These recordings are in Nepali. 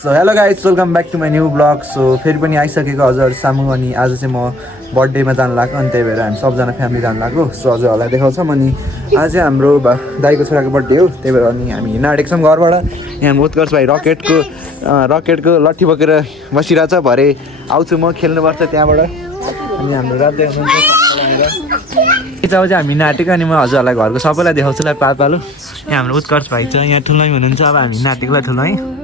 So hello guys welcome back to my new blog. So फेरि पनि आइसकेको हजुर सामु अनि आज चाहिँ म बर्थडेमा जानु लाग्यो अनि त्यही भएर हामी सबजना फ्यामिली जानु लाग्यो। सो हजुरहरूलाई देखाउँछौँ अनि आज चाहिँ हाम्रो दाइको छोराको बर्थडे हो त्यही भएर अनि हामी हिँड्न आँटेको छौँ घरबाट। यहाँ उत्कर्ष भाइ रकेटको लट्ठी बोकेर बसिरहेछ। भरे आउँछु म खेल्नुपर्छ त्यहाँबाट। अनि हाम्रो रातै हुनुहुन्छ चाहिँ हामी हिँड्न आँटेको अनि म हजुरहरूलाई घरको सबैलाई देखाउँछु ल पालो। यहाँ हाम्रो उत्कर्ष भाइ छ यहाँ ठुलै हुनुहुन्छ। अब हामी हिँड्न आँटेकोलाई ठुलो है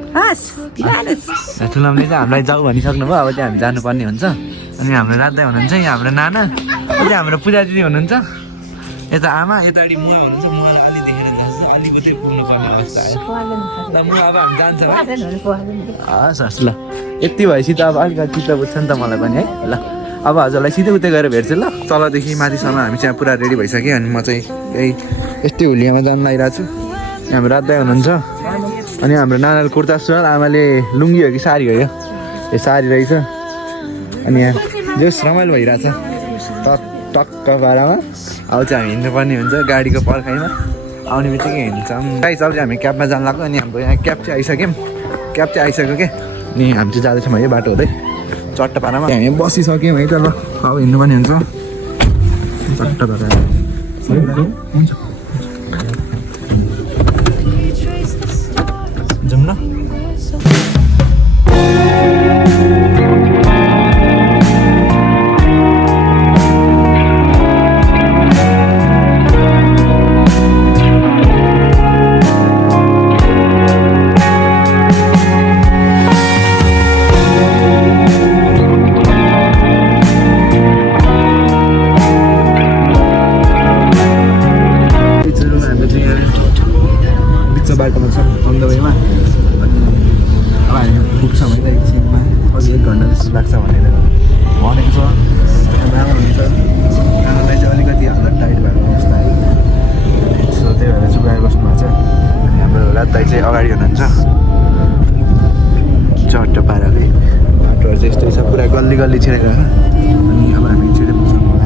ठुलामले चाहिँ हामीलाई जाऊ भनिसक्नु भयो। अब चाहिँ हामी जानुपर्ने हुन्छ। अनि हाम्रो रातै हुनुहुन्छ यहाँ हाम्रो नाना चाहिँ हाम्रो पूजा दिदी हुनुहुन्छ। यता आमा यतापट्टि मुवा हुनुहुन्छ। मुवालाई अलि देखेर जान्छ अलि मात्रै पुग्नुपर्ने अवस्था आयो ल। मुवा अब हामी जान्छ हस् हस् ल। यति भएपछि त अब अलिकति चित्त बुझ्छ नि त मलाई पनि है ल। अब हजुरलाई सिधै उतै गएर भेट्छु ल। तलदेखि माथिसम्म हामी चाहिँ पुरा रेडी भइसक्यो अनि म चाहिँ यही यस्तै हुलियामा जानु लागिरहेको छु। हाम्रो रातै हुनुहुन्छ। अनि हाम्रो नानाले कुर्ता सुरुवाल आमाले लुङ्गी हो कि साडी हो यो साडी रहेछ। अनि यहाँ जस रमाइलो भइरहेछ टक्क पारामा। अब चाहिँ हामी हिँड्नुपर्ने हुन्छ गाडीको पर्खाइमा आउने बित्तिकै हिँड्छौँ। गाइस अब चाहिँ हामी क्याबमा जानु लाग्यो। अनि हाम्रो यहाँ क्याब चाहिँ आइसक्यो क्या। अनि हामी चाहिँ जाँदैछौँ है बाटो हुँदै चट्ट पारामा। हामी बसिसक्यौँ है त ल। अब हिँड्नुपर्ने हुन्छ चट्ट पारा हुन्छ जाऊँ न। बाटोमा छ अन द वेमा। अनि अब हामी पुग्छौँ है त एकछिनमा अझै 1 घन्टा जस्तो लाग्छ भनेर भनेको छ। नाना हुन्छ नानालाई चाहिँ अलिकति हालत टाइट भएको अवस्था है। सो त्यही भएर चुकाएर बस्नु भएको छ। अनि हाम्रो रात दाइ चाहिँ अगाडि हुनुहुन्छ चट्ट पाराले। बाटोहरू चाहिँ यस्तै छ पुरा गल्ली छिरेको। अनि अब हामी छिटो पुग्छौँ होला।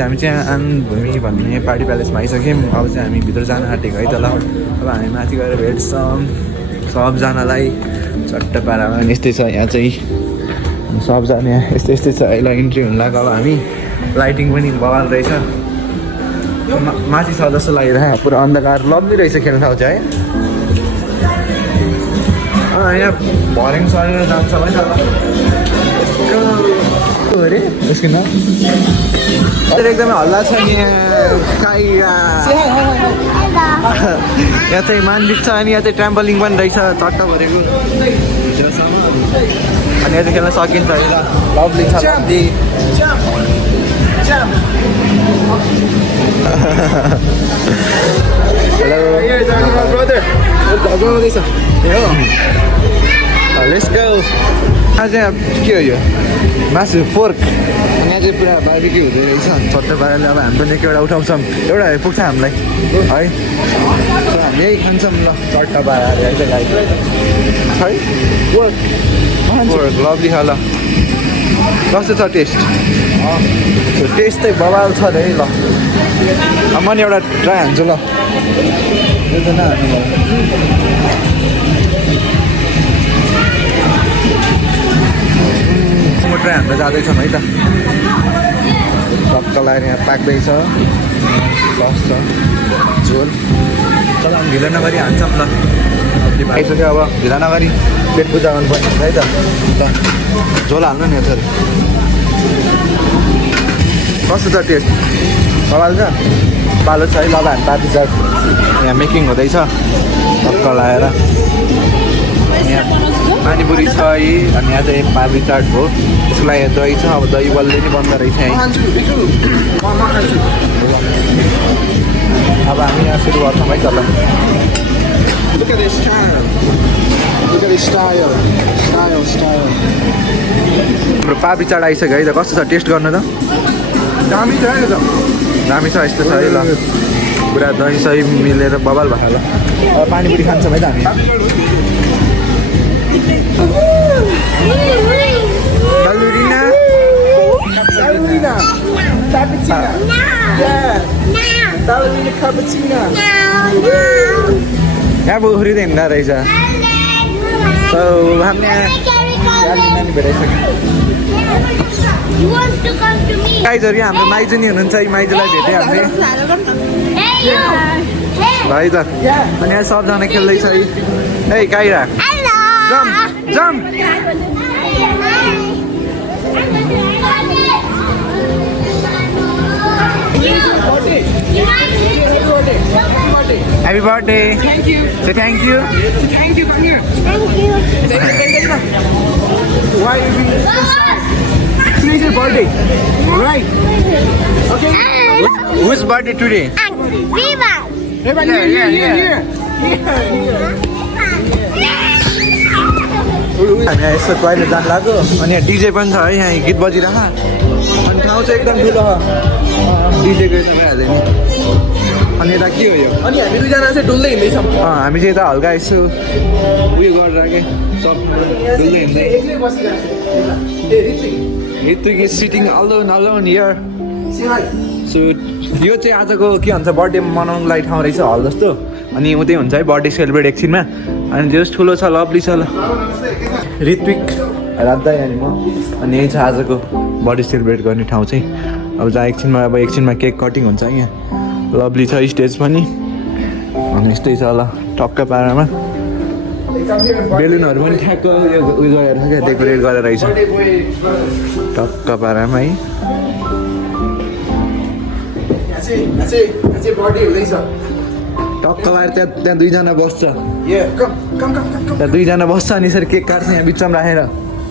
हामी चाहिँ आनभूमि भन्ने पार्टी प्यालेसमा आइसक्यौँ। अब चाहिँ हामी भित्र जान आँटेको है त ल। अब हामी माथि गएर भेट्छौँ सबजनालाई चट्ट पारामा। यस्तै छ यहाँ चाहिँ सबजना यस्तै छ ल। इन्ट्री हुन लाग्यो। अब हामी लाइटिङ पनि बवाल रहेछ माथि छ जस्तो लागिरहेको पुरा अन्धकार लभली रहेछ खेल्न ठाउँ चाहिँ है। यहाँ भरेङ सरेर जान्छ है त अरे यसको नाम एकदमै हल्ला छ नि यहाँ चाहिँ मान्दिक छ। अनि यहाँ चाहिँ ट्राम्पलिङ पनि रहेछ चट्ट भरेको भित्रसम्म। अनि यहाँ चाहिँ खेल्न सकिन्छ है ल। लभली छ हेलो लेट्स गो। यहाँ चाहिँ के हो यो मासु पोर्क। यहाँ चाहिँ पुरा बार्बिक्यू हुँदो रहेछ चट्ट पाराले। अब हामी पनि एकवटा उठाउँछौँ एउटा पुग्छ हामीलाई है। हामी यही खान्छौँ ल चट्ट पाराले है पोर्क लभली छ ल। कस्तो छ टेस्ट? टेस्ट चाहिँ बवाल छ अरे ल। अब म नि एउटा ट्राई हान्छु ल। म ट्राई हान्न जाँदैछौँ है त। टक्क लगाएर यहाँ पाक्दैछ सस छ झोल। चल हामी ढिलो नगरी हान्छौँ ल। आइसक्यो अब ढिलो नगरी पेट पूजा गर्नुपर्ने हुन्छ है त। झोल हाल्नु नि यसरी। कस्तो छ टेस्ट? बवाल छ पालो छ है ल। हामी पार्टी चाट यहाँ मेकिङ हुँदैछ टक्क लगाएर। यहाँ पानीपुरी छ है। अनि यहाँ चाहिँ पापडी चाट हो त्यसको लागि दही छ। अब दही बल्लै नि बन्द रहेछ है। अब हामी यहाँ सुरु गर्छौँ है त ल। Look at this style. Look at his style. Style. हाम्रो पापडी चाट आइसक्यो है त कस्तो छ टेस्ट गर्नु त दामी छ है त दामी छ यस्तो छ है ल पुरा दही सही मिलेर बबाल भयो ल अब पानीपुरी खान्छौँ है त हामी Ballerina? Ballerina Cappuccino Yeah Ballerina cappuccino यहाँ पोखरी त हिँड्दा रहेछ हामीले नानी भेटाइसक्यो गाइजहरू यहाँ हाम्रो माइजू नि हुनुहुन्छ है माइजूलाई भेट्यो हामीले भाइ त अनि यहाँ सबजना खेल्दैछ है है Kaira jump jump Happy birthday. Thank you. Say thank you. Thank you, come here. Why are we so sad? Today's your birthday. Alright. Okay. Whose birthday today? Viva! Everyone here. हामी यहाँ यसो टोइलेट जानु लाग्यो अनि यहाँ डिजे पनि छ है यहाँ गीत बजिरह अनि ठाउँ चाहिँ एकदम ठुलो छ डिजेको यता भइहाल्यो नि अनि यता के हो यो अनि हामी दुईजना चाहिँ डुल्दै हिँड्दैछौँ हामी चाहिँ यता हल्का यसो उयो गरेर के सब डुल्दै हिँड्दै एक्लै बसिरहेको छ Ritwik is sitting alone alone here hi so यो चाहिँ आजको के भन्छ बर्थडे मनाउनुको लागि ठाउँ रहेछ हल जस्तो अनि उतै हुन्छ है बर्थडे सेलिब्रेट एकछिनमा अनि त्यो ठुलो छ लभली छ ल ऋत्विक राधा अनि म अनि यही छ आजको बर्थडे सेलिब्रेट गर्ने ठाउँ चाहिँ अब जहाँ एकछिनमा केक कटिङ हुन्छ यहाँ लभली छ स्टेज पनि अनि यस्तै छ ल टक्क पारामा बेलुनहरू पनि ठ्याक्क उयो गरेर क्या डेकोरेट गरेर रहेछ टक्क पारामा है बर्थडे हुँदैछ टक्क लगाएर त्यहाँ दुईजना बस्छ कम त्यहाँ दुईजना बस्छ अनि यसरी केक काट्छ यहाँ बिचमा राखेर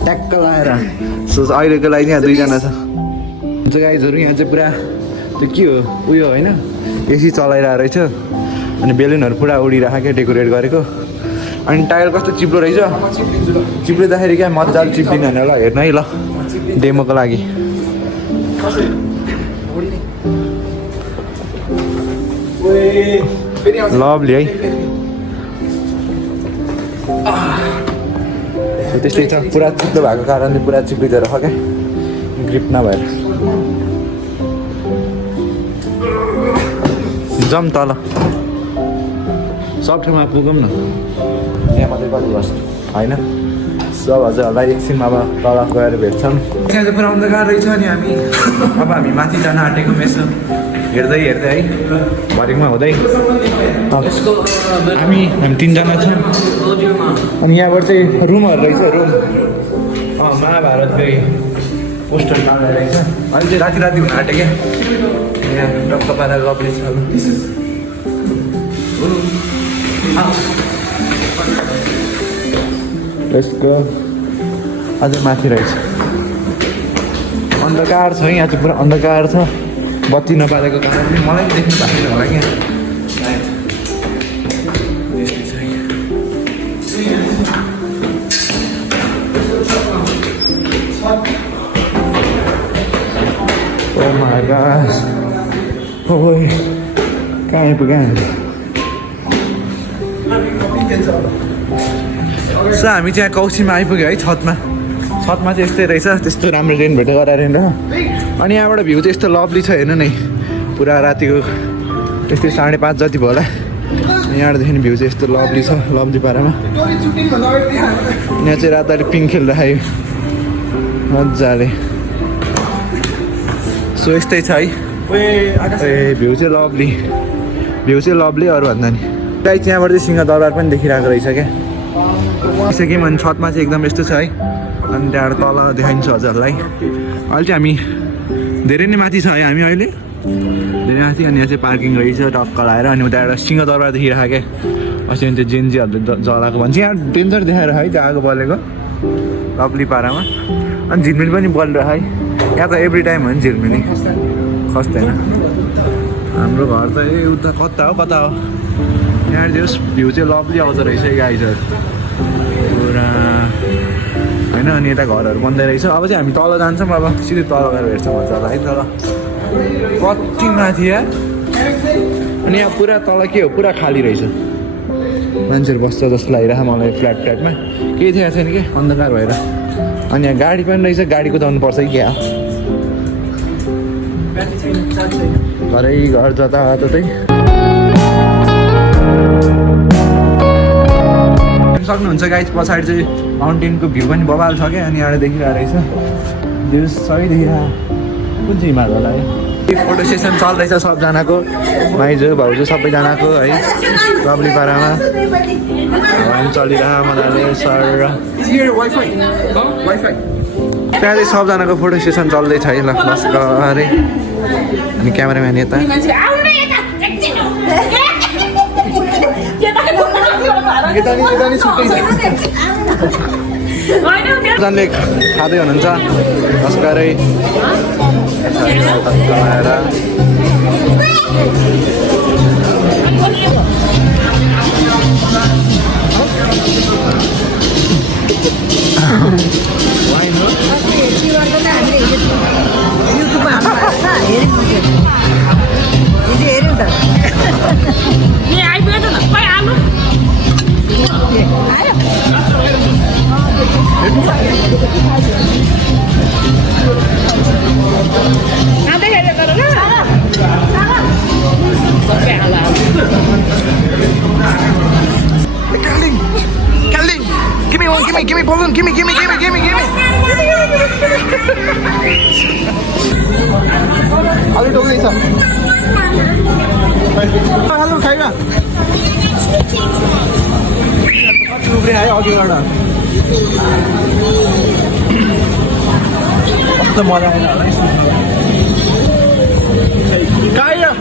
ट्याक्क लगाएर सो अहिलेको लागि यहाँ दुईजना छ हुन्छ गाइजहरू यहाँ चाहिँ पुरा त्यो के हो उयो होइन एसी चलाइरहेको रहेछ अनि बेलुनहरू पुरा उडिरहेको क्या डेकोरेट गरेको अनि टायर कस्तो चिप्लो रहेछ चिप्लिँदाखेरि क्या मजाले चिप्लिने भनेर ल हेर्नु है ल डेमोको लागि लभली है त्यस्तै छ पुरा चिप्लो भएको कारणले पुरा चिप्लिँदो रहेछ क्या ग्रिप नभएर जाउँ तल सब ठाउँमा पुगौँ न यहाँ मात्रै कति बस्छ होइन सब हजुरहरूलाई एकछिनमा अब तल गएर भेट्छौँ त्यहाँ चाहिँ पुरा अन्धकार रहेछ अनि अब हामी माथि जान आँटेको यसो हेर्दै है भरेकोमा हुँदै हामी तिनजना छौँ अनि यहाँबाट चाहिँ रुमहरू रहेछ रुम महाभारतकै पोस्टर टालेर रहेछ अहिले चाहिँ राति हुन आँट्यो क्या यहाँ टक्क पारेर लभली छ यसको अझै माथि रहेछ अन्धकार छ यहाँ चाहिँ पुरा अन्धकार छ बत्ती नपालेको कारणले मलाई पनि देख्नु भएको छैन होला क्या Oh my gosh. ओइ कहाँ आइपुग्यो सो हामी चाहिँ कौशीमा आइपुग्यो है छतमा चाहिँ यस्तै रहेछ त्यस्तो राम्रो रेनभेट गराएर र अनि यहाँबाट भ्यू चाहिँ यस्तो लभली छ हेर्नु नै पुरा रातिको त्यस्तै 5:30 जति भयो होला यहाँदेखि भ्यू चाहिँ यस्तो लभली छ लभली पारामा यहाँ चाहिँ रातले पिङ खेलिराख्यो मजाले सो यस्तै छ है ए भ्यू चाहिँ लभली अरू भन्दा नि गाई त्यहाँबाट चाहिँ सिंहदरबार पनि देखिरहेको रहेछ क्या त्यसैकि अनि छतमा चाहिँ एकदम यस्तो छ है अनि त्यहाँबाट तल देखाइन्छ हजुरहरूलाई अहिले चाहिँ हामी धेरै नै माथि छ है हामी अहिले धेरै माथि अनि यहाँ चाहिँ पार्किङ रहेछ टक्क लगाएर अनि त्यहाँबाट सिंहदरबार देखिरहेको क्या अस्ति अनि त्यो जेन्जीहरूले जलाएको भन्छ यहाँ डेन्जर देखाएर है त्यो आगो बलेको लभली पारामा अनि झिलमिल पनि बलिरहेको है यहाँ त एभ्री टाइम हो नि झिलमिली खस्दैन हाम्रो घर त ए उता कता हो यहाँ त्यो भ्यू चाहिँ लभली आउँदो रहेछ गाइजहरू पुरा होइन अनि यता घरहरू बन्दै रहेछ अब चाहिँ हामी तल जान्छौँ अब सिधै तल गएर हेर्छौँ मजालाई है तल कति माथि यार अनि यहाँ पुरा तल के हो पुरा खाली रहेछ मान्छेहरू बस्छ जस्तो लागिरहेको मलाई फ्ल्याटमा केही थिएको छैन कि अन्धकार भएर अनि यहाँ गाडी पनि रहेछ गाडी कुदाउनु पर्छ कि क्या घरै घर जताततै सक्नुहुन्छ गाइज पछाडि चाहिँ माउन्टेनको भ्यू पनि बबाल छ क्या अनि एउटा देखिरहेको रहेछ भ्यू सबै देखिरहेको कुन चाहिँ हिमाल होला है फोटो सेसन चल्दैछ सबजनाको माइजू भाउजू सबैजनाको है लभली पारामा हामी चलिरहेको मजाले सर त्यहाँ चाहिँ सबजनाको फोटो सेसन चल्दैछ है ल बस अरे अनि क्यामेराम्यान यता जसले खाँदै हुनुहुन्छ तस्करै Give me balloon, give me. Ali dog isa. Hello, खाएगा? ऊपरे आए आगे वाला. तो मजा आएगा. खाएगा?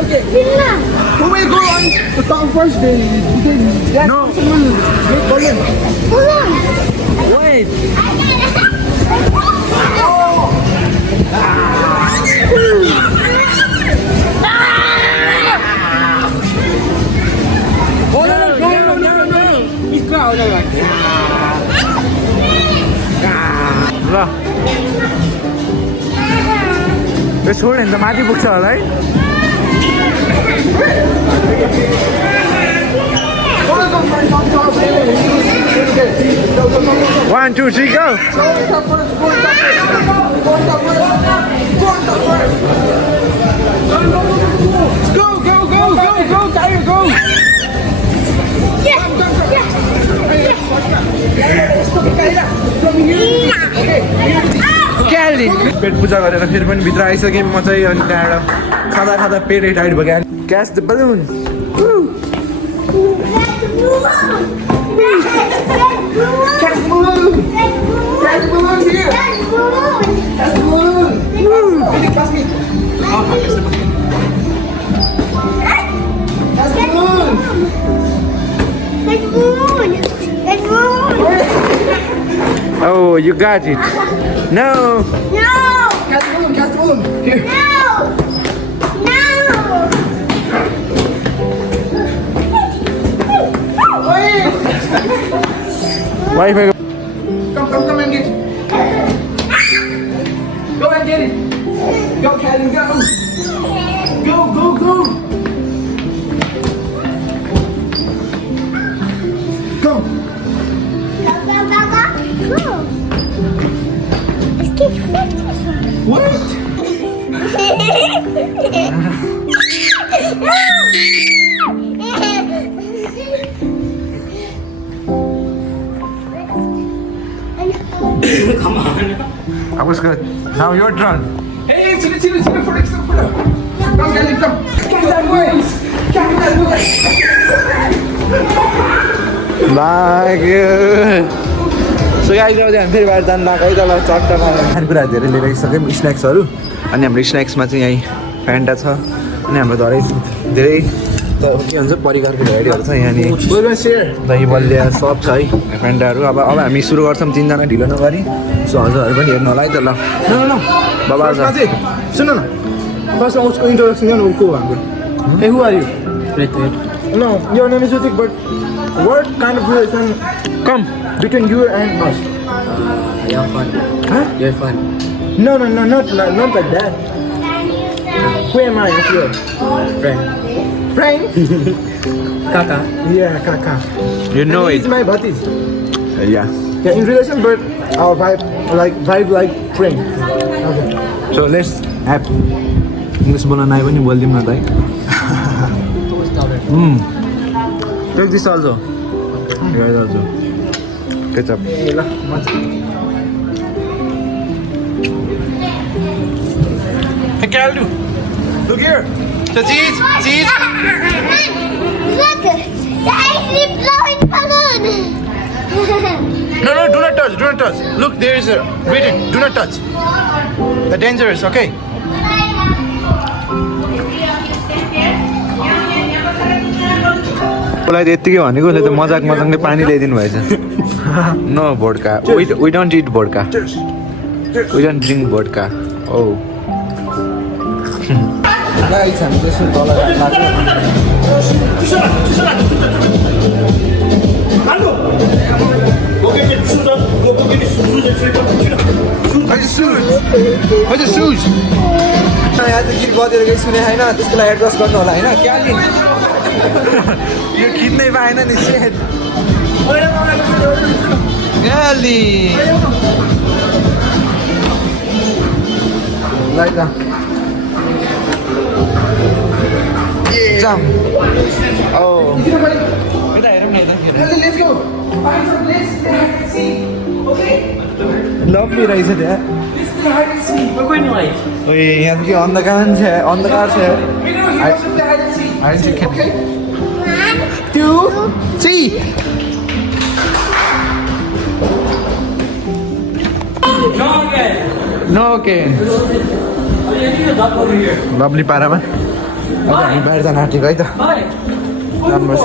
Okay. Who will go on the top first? No. Balloon. Wait. No. He's cloud. ल यो छोड्यो भने त माथि पुग्छ होला है 1, 2, 3, go! Go, Tyler, go! पेट पूजा गरेर फेरि पनि भित्र आइसकेँ म चाहिँ अनि त्यहाँबाट खाँदा पेटै टाइट भयो catch the balloon Oh, you got it. No. Catch the balloon. Here. No. Wait. Wi-Fi. Come and get it. Go and get it. Go, Calvin, go. Go. Go. Let's get first. What? Come on. I was good. Now your turn. Hey, chill for next time. Come, Calvin, come. Come that way. So guys अब हामी फेरि बाहिर जानु लाग्यो है तल चट्टामा खानेकुरा धेरै लिएर आइसक्यौँ स्न्याक्सहरू अनि हाम्रो स्न्याक्समा चाहिँ यहीँ फ्यान्टा छ अनि हाम्रो धेरै के भन्छ परिकारको भेराइटीहरू छ यहाँनिर दही बलिया सब छ है फ्यान्टाहरू अब हामी सुरु गर्छौँ 3 जना ढिलो नगरी सो हजुरहरू पनि हेर्नु होला है त ल बाबा सुन न फर्स्ट उसको इन्ट्रोडक्सन गर्नु को हाम्रो ए who are you No, your name is Ritik, but what kind of relation come between you and us? You're fun. Huh? You're fun. No, not like that. Who am I? It's your Friend. friend. Kaka. Yeah, Kaka. You know He's it. my buddy. Yeah. Yeah, in relation, but our vibe like friend. Okay. So let's have English बोल्न नआए पनि बोलिदिउँ न त है Take this also. Guys also. Ketchup. Hey, ल मजा. Hey, Caldu. Look here. The cheese. Cheese. Look, the ice is blowing balloon. No, do not touch. Do not touch. Look, there is a reading. Do not touch. The dangerous. Okay. मलाई त यत्तिकै भनेको उसले त मजाक मजाकले पानी ल्याइदिनु भएछ no vodka we don't it vodka we don't drink vodka oh Guys, हामी त्यसो तल लाग्यो. यहाँ चाहिँ गीत बजेर केही सुने होइन त्यसको लागि एडजस्ट गर्नु होला होइन क्या लिने यो खिच्नै पाएन नि सेट गाली लाइक जाम ओ लभली रहेछ त्यहाँ ओए यहाँ त के अन्धकार छ अन्धकार छ हाइड खेल 2, 3 नो ओके लभली पारामा अब हामी बाहिर जान आँटेको है त राम्रो छ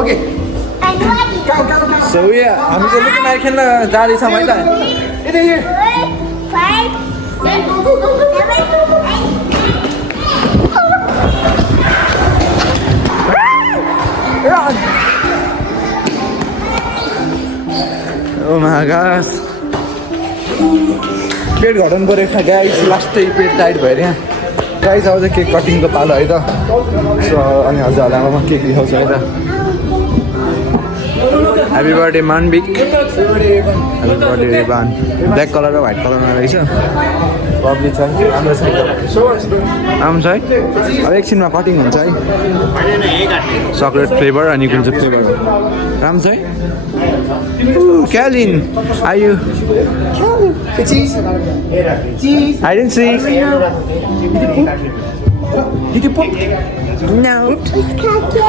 Okay. And what? Come. So yeah, हामी चाहिँ लुकिन आएर खेल्न जाँदैछौँ है त Either here. 5, 6, 7, 8. Run. Oh my God पेट घटाउनु परेको छ गाइस लास्टै पेट टाइट भएर यहाँ गाइस अब चाहिँ केक कटिङको पालो है त सो अनि हजुरहरूलाई म केक देखाउँछु है त happy birthday Manvik happy birthday Ray-Ban black colour र व्हाइट कलरमा रहेछ लभली छ राम्रो छ राम्रो छ है अब एकछिनमा कटिङ हुन्छ है चक्लेट फ्लेभर अनि कुन चाहिँ फ्लेभर राम्रो छ है क्यालिन आयु Cheese. I didn't see. Did you put? No. It's cookie.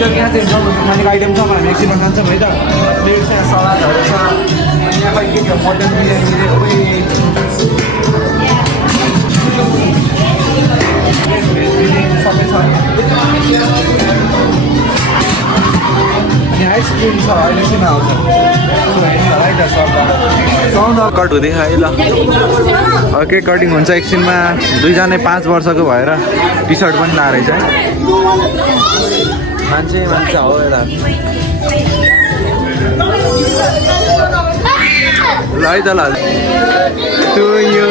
यहाँ चाहिँ खानेको आइटम छ हामी एकछिनमा खान्छौँ है त प्लेट छ यहाँ सलादहरू छ अनि यहाँ खै के मटन बिरयानी सबै छ अनि आइसक्रिम छ अहिले एकछिनमा आउँछ कट हुँदै है ल केक कटिङ हुन्छ एकछिनमा दुईजना 5 वर्षको भएर टी सर्ट पनि लाएर रहेछ है मान्छे हो एउटा ल है त ल to you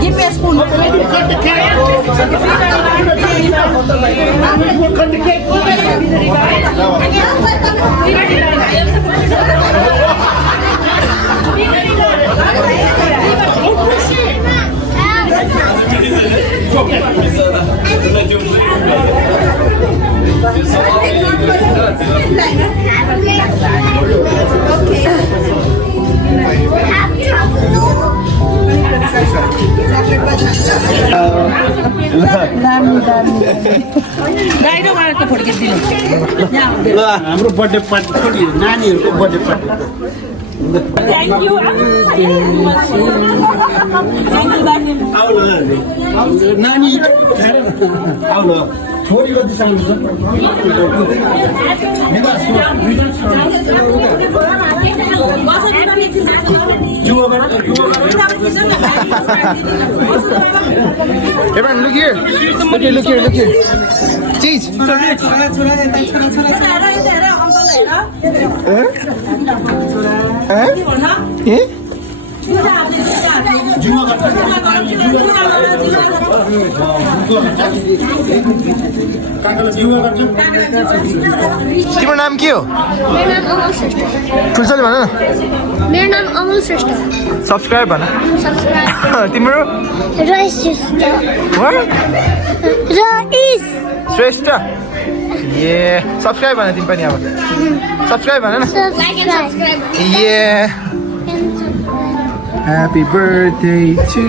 Give me a spoon. हाम्रो बर्थडे पार्टी छोडी नानीहरूको बर्थडे पार्टी नानी आउनु छोरी कति सानो छ Everyone, look here. Look here. Cheese. तिम्रो नाम के हो? मेरो नाम अमल श्रेष्ठ। ठुल्छले भन न। मेरो नाम अमल श्रेष्ठ। सब्सक्राइब भन। सब्सक्राइब। तिम्रो? रइस श्रेष्ठ। What? रइस श्रेष्ठ। ये सब्सक्राइब भन तिमी पनि अब। सब्सक्राइब भन न। Like and subscribe. ये Happy birthday to you.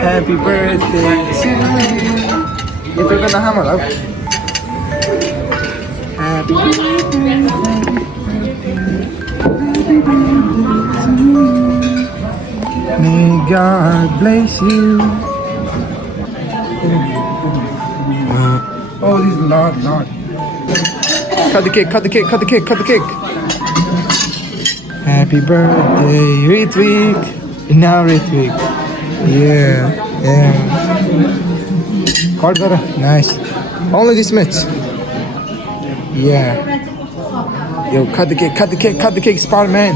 Happy birthday to you. Ito ka na hamalaw. Happy birthday. May God bless you. Oh, this is Lord. Cut the cake. Happy birthday, Ritwik. Now Ritwik. Yeah. Cut that. Nice. Only this much. Yeah. Yo, cut the cake, Spider-Man.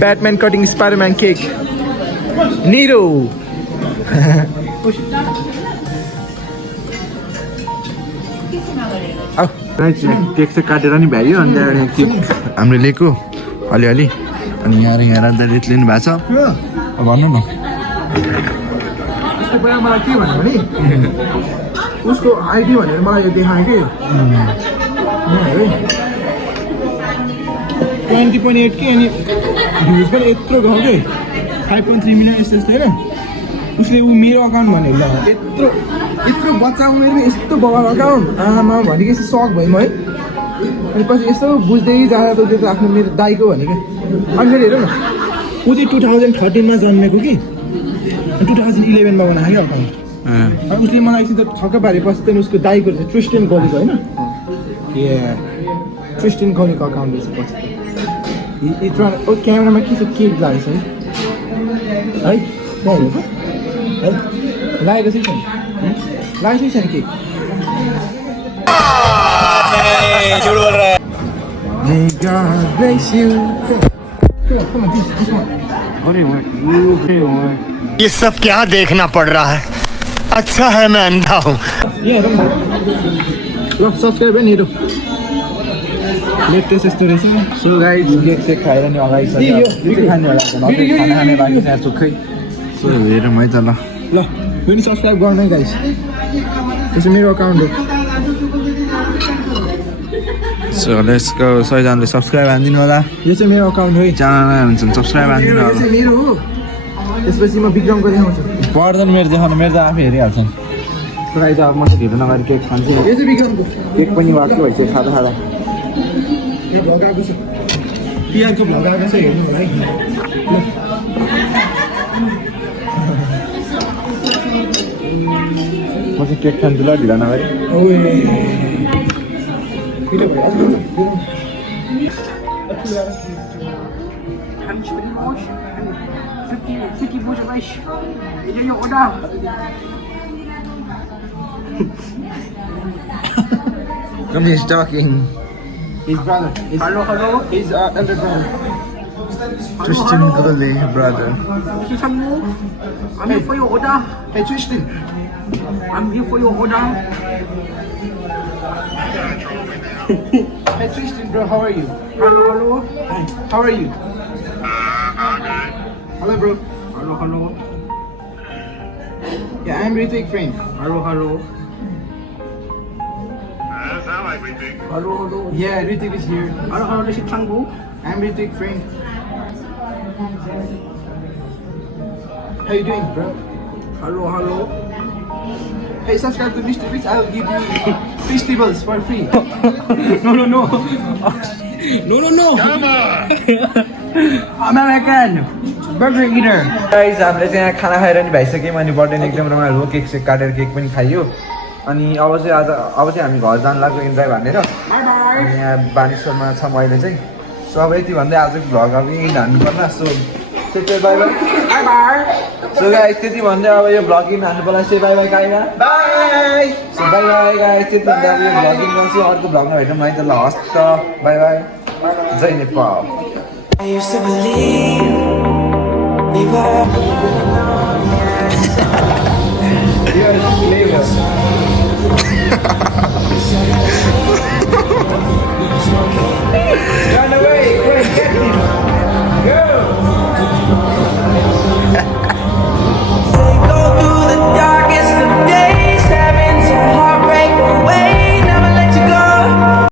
Batman cutting Spider-Man cake. Nero. Cake चाहिँ काटेर नि भ्यायो अनि त्यहाँबाट केक हामीले लिएको अलिअलि अनि यहाँ राख्दा रेट लिनु भएको छ भन्नु न मलाई के भन्यो भने उसको आइडी भनेर मलाई यो देखायो कि 20.8 के अनि भ्युज पनि यत्रो गयो कि 5.3 मिलियन यस्तो होइन उसले ऊ मेरो अकाउन्ट भनेर ल यत्रो बच्चा उमेरमा यस्तो बवाल अकाउन्ट आमा भनेपछि सक भयो म है अनि पछि यस्तो बुझ्दै जाँदा त त्यो त आफ्नो मेरो दाइको भनेको अनि फेरि हेर न ऊ चाहिँ 2013 मा जन्मेको कि 2011 मा बनाएको अकाउन्ट अनि उसले मलाई एकछिन त छक्क पारेपछि त्यहाँदेखि उसको दाइको चाहिँ ट्रिस्टेन गलेको होइन ए ट्रिस्टेन गलेको अकाउन्ट रहेछ पछि ओ क्यामेरामा के छ केक लागेको छ है लागेको चाहिँ छैन लागेको छैन cake May God bless you. Come on, this one. ये सब क्या देखना पड़ रहा है अच्छा है मैं अंधा हूँ सब्सक्राइब है नीरो लेटेस्ट यस्तो रहेछ सो गाइस केक चाहिँ खाएर नि अगाडि छ यो चाहिँ खाने होला खाना खाने बाँकी छ चोखै सो हेरौँ है त ल यो नि सब्सक्राइब गर्नु है गाइस यो चाहिँ मेरो अकाउन्ट हो सो लेट्स गो सबैजनाले सब्सक्राइब हानिदिनु होला यो चाहिँ मेरो अकाउन्ट हो च्यानल हुन्छ सब्सक्राइब हानिदिनु होला यो चाहिँ मेरो हो त्यसपछि म विक्रमको देखाउँछु पर्दैन मेरो देखाउनु मेरो त आफै हेरिहाल्छ प्राइज अब म चाहिँ ढिलो नगरी केक खान्छु यो चाहिँ विक्रमको केक पनि वाक्य भइसक्यो खाँदा यो भ्लग आएको छ पिआरको भ्लग आएको छ हेर्नु होला है म चाहिँ केक खान्छु ल ढिलो नगरी Come, he's talking. His brother. Hello. He's elder brother. Tristan Gully, brother. I'm here for your order. Hey, Tristan. I'm here for your order. Hey, Tristan, bro, how are you? Hello. Hi, how are you? Hello, bro. Hello. Yeah, I'm Ritik, friend. Hello. Hello. Yeah, Ritik is here. Hello, this is Changu. I'm Ritik, friend. How you doing, bro? Hello. Hey, subscribe to Mr. Rich. I'll give you festivals for free. No. American burger eater. Guys हामीले चाहिँ यहाँ खाना खाएर नि भइसक्यौँ अनि बर्थडे एकदम रमाइलो केक सेक काटेर केक पनि खाइयो अनि अब चाहिँ हामी घर जानु लाग्यो इन्जोय भनेर अनि यहाँ बानेश्वरमा छौँ अहिले चाहिँ सो अब यति भन्दै आजको भ्लग अब यहीँ हान्नुपर्ला so bye bye so guys त्यति भन्दै अब यो भ्लगिङ हान्नुपर्ला so bye bye guys bye so bye bye guys त्यति भन्दै अब यो भ्लगिङ गर्छु अर्को भ्लगमा भेटौँ है त ल हस् त बाई बाई जय Nepal I used to believe we were burning on the Run away! Quick, get me!